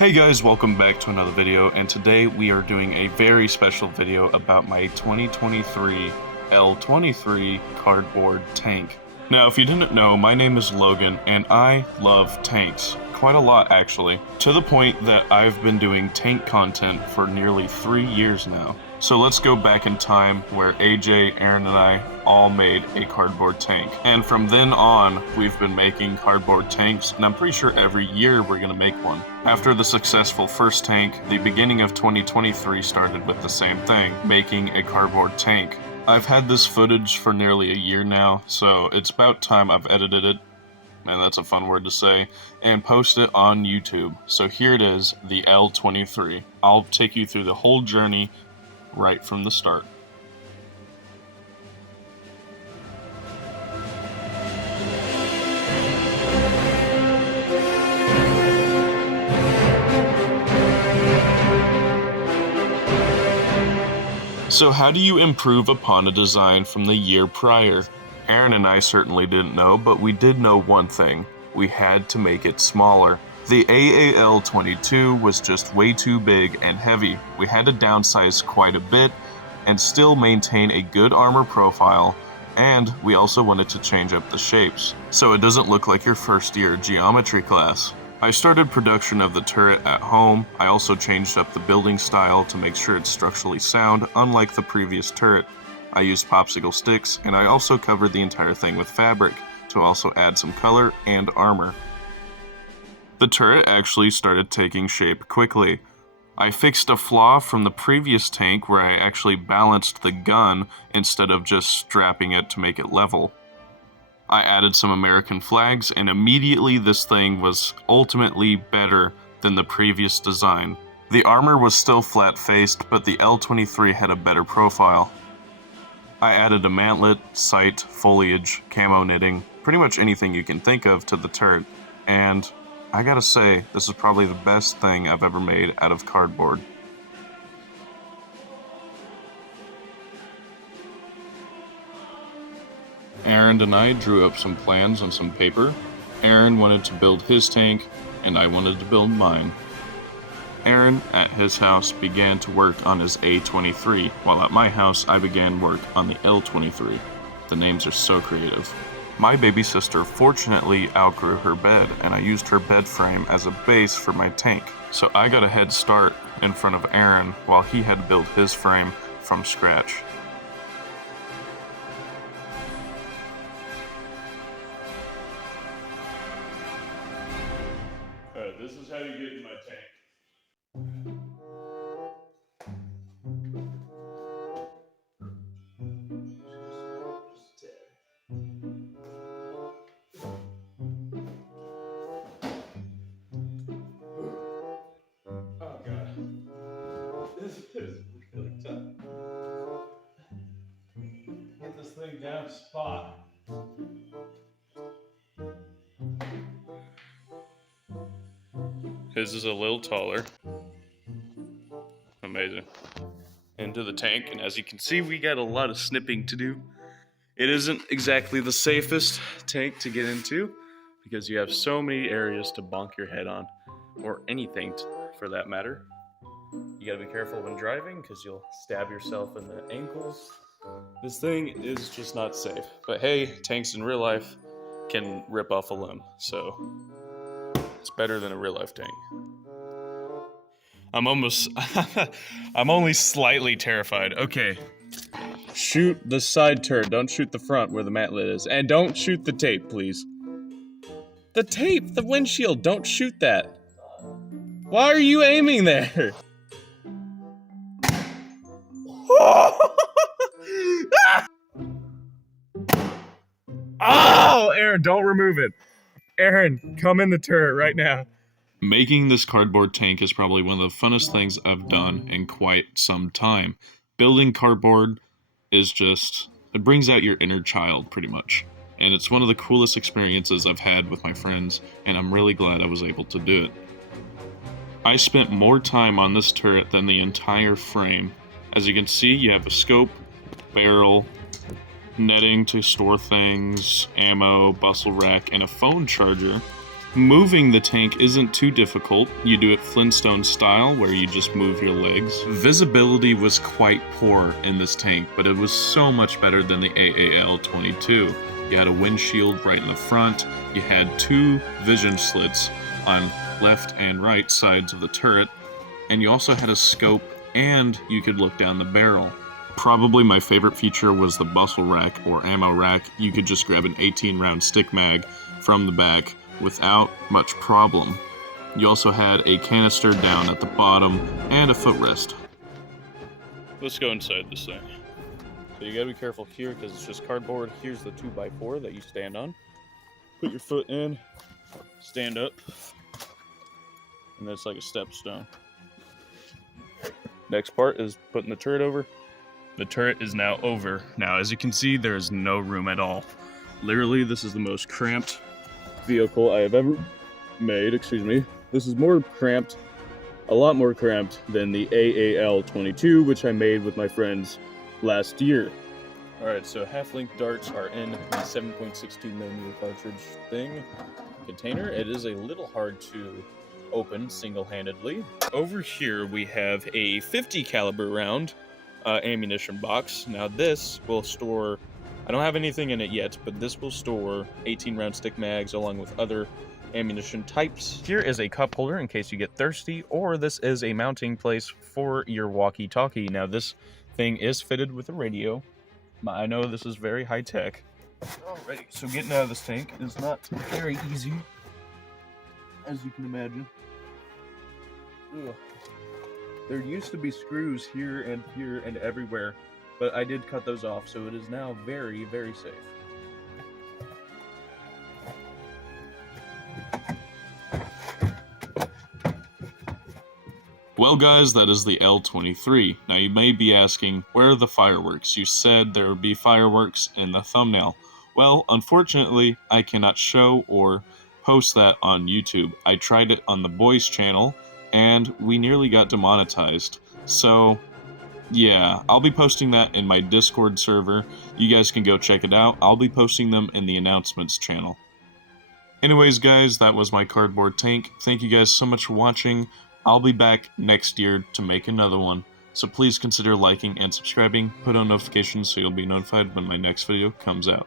Hey guys, welcome back to another video, and today we are doing a very special video about my 2023 L23 cardboard tank. Now, if you didn't know, my name is Logan, and I love tanks. Quite a lot, actually. To the point that I've been doing tank content for nearly 3 years now. So let's go back in time where AJ, Aaron, and I all made a cardboard tank. And from then on, we've been making cardboard tanks, and I'm pretty sure every year we're gonna make one. After the successful first tank, the beginning of 2023 started with the same thing, making a cardboard tank. I've had this footage for nearly a year now, so it's about time I've edited it, and that's a fun word to say, and post it on YouTube. So here it is, the L23. I'll take you through the whole journey right from the start. So how do you improve upon a design from the year prior? Aaron and I certainly didn't know, but we did know one thing. We had to make it smaller. The AAL22 was just way too big and heavy. We had to downsize quite a bit and still maintain a good armor profile, and we also wanted to change up the shapes, so it doesn't look like your first year geometry class. I started production of the turret at home. I also changed up the building style to make sure it's structurally sound, unlike the previous turret. I used popsicle sticks, and I also covered the entire thing with fabric to also add some color and armor. The turret actually started taking shape quickly. I fixed a flaw from the previous tank where I actually balanced the gun instead of just strapping it to make it level. I added some American flags, and immediately this thing was ultimately better than the previous design. The armor was still flat-faced, but the L23 had a better profile. I added a mantlet, sight, foliage, camo knitting, pretty much anything you can think of to the turret, and I gotta say, this is probably the best thing I've ever made out of cardboard. Aaron and I drew up some plans on some paper. Aaron wanted to build his tank, and I wanted to build mine. Aaron, at his house, began to work on his A23, while at my house I began work on the L23. The names are so creative. My baby sister fortunately outgrew her bed, and I used her bed frame as a base for my tank. So I got a head start in front of Aaron while he had built his frame from scratch. Alright, this is how you get in my tank. This is really tough. Get this thing down to spot. His is a little taller. Amazing. Into the tank, and as you can see, we got a lot of snipping to do. It isn't exactly the safest tank to get into because you have so many areas to bonk your head on, or anything for that matter. You gotta be careful when driving because you'll stab yourself in the ankles. This thing is just not safe. But hey, tanks in real life can rip off a limb, so it's better than a real life tank. I'm only slightly terrified. Okay. Shoot the side turret, don't shoot the front where the mantlet is. And don't shoot the tape, please. The tape, the windshield, don't shoot that. Why are you aiming there? Oh, Aaron, don't remove it. Aaron, come in the turret right now. Making this cardboard tank is probably one of the funnest things I've done in quite some time. Building cardboard is just, it brings out your inner child pretty much. And it's one of the coolest experiences I've had with my friends, and I'm really glad I was able to do it. I spent more time on this turret than the entire frame. As you can see, you have a scope, barrel, netting to store things, ammo, bustle rack, and a phone charger. Moving the tank isn't too difficult. You do it Flintstone style, where you just move your legs. Visibility was quite poor in this tank, but it was so much better than the AAL-22. You had a windshield right in the front, you had 2 vision slits on left and right sides of the turret, and you also had a scope and you could look down the barrel. Probably my favorite feature was the bustle rack or ammo rack. You could just grab an 18-round stick mag from the back without much problem. You also had a canister down at the bottom and a footrest. Let's go inside this thing. So you gotta be careful here because it's just cardboard. Here's the 2x4 that you stand on. Put your foot in, stand up, and that's like a stepstone. Next part is putting the turret over. The turret is now over. Now, as you can see, there is no room at all. Literally, this is the most cramped vehicle I have ever made. Excuse me. This is more cramped, a lot more cramped than the AAL-22, which I made with my friends last year. All right, so half-length darts are in the 7.62mm cartridge thing container. It is a little hard to open single-handedly. Over here we have a 50 caliber round ammunition box. Now this will store, I don't have anything in it yet, but this will store 18-round stick mags along with other ammunition types. Here is a cup holder in case you get thirsty, or this is a mounting place for your walkie-talkie. Now this thing is fitted with a radio. I know this is very high-tech. Alrighty, so getting out of this tank is not very easy, as you can imagine. Ugh. There used to be screws here and everywhere, but I did cut those off, so it is now very, very safe. Well guys, that is the L-23. Now you may be asking, where are the fireworks? You said there would be fireworks in the thumbnail. Well, unfortunately, I cannot show or post that on YouTube. I tried it on the boys channel, and we nearly got demonetized. So, yeah, I'll be posting that in my Discord server. You guys can go check it out. I'll be posting them in the announcements channel. Anyways guys, that was my cardboard tank. Thank you guys so much for watching. I'll be back next year to make another one. So please consider liking and subscribing, put on notifications so you'll be notified when my next video comes out.